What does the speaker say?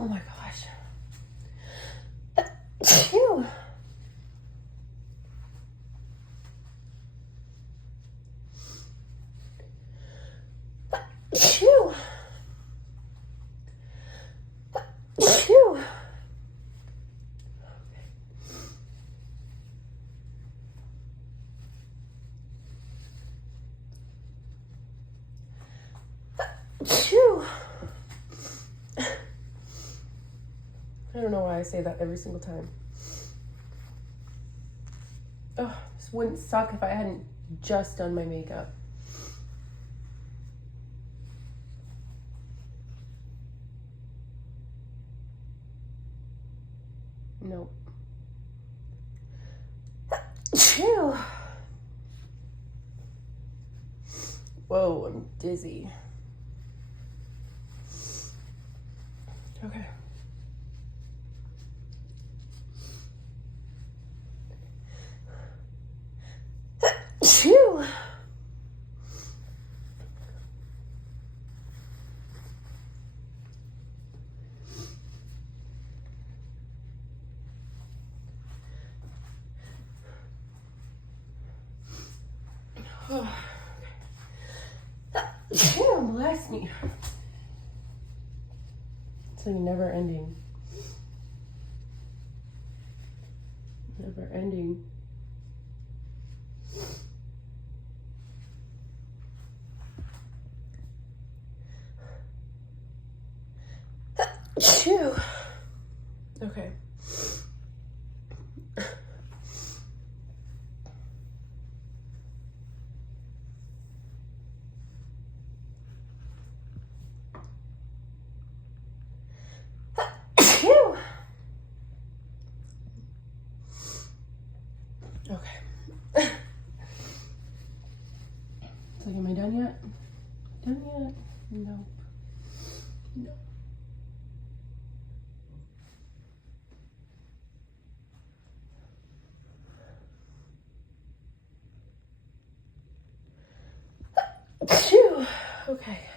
Oh my gosh. Phew. Phew. Phew. Phew. I don't know why I say that every single time. Oh, this wouldn't suck if I hadn't just done my makeup. Nope. Phew. Whoa, I'm dizzy. Okay. Phew. Oh. Damn, bless me. It's like never ending. Never ending. Phew. Okay. Phew. Okay. So am I done yet? Done yet? No. No. Phew. Okay.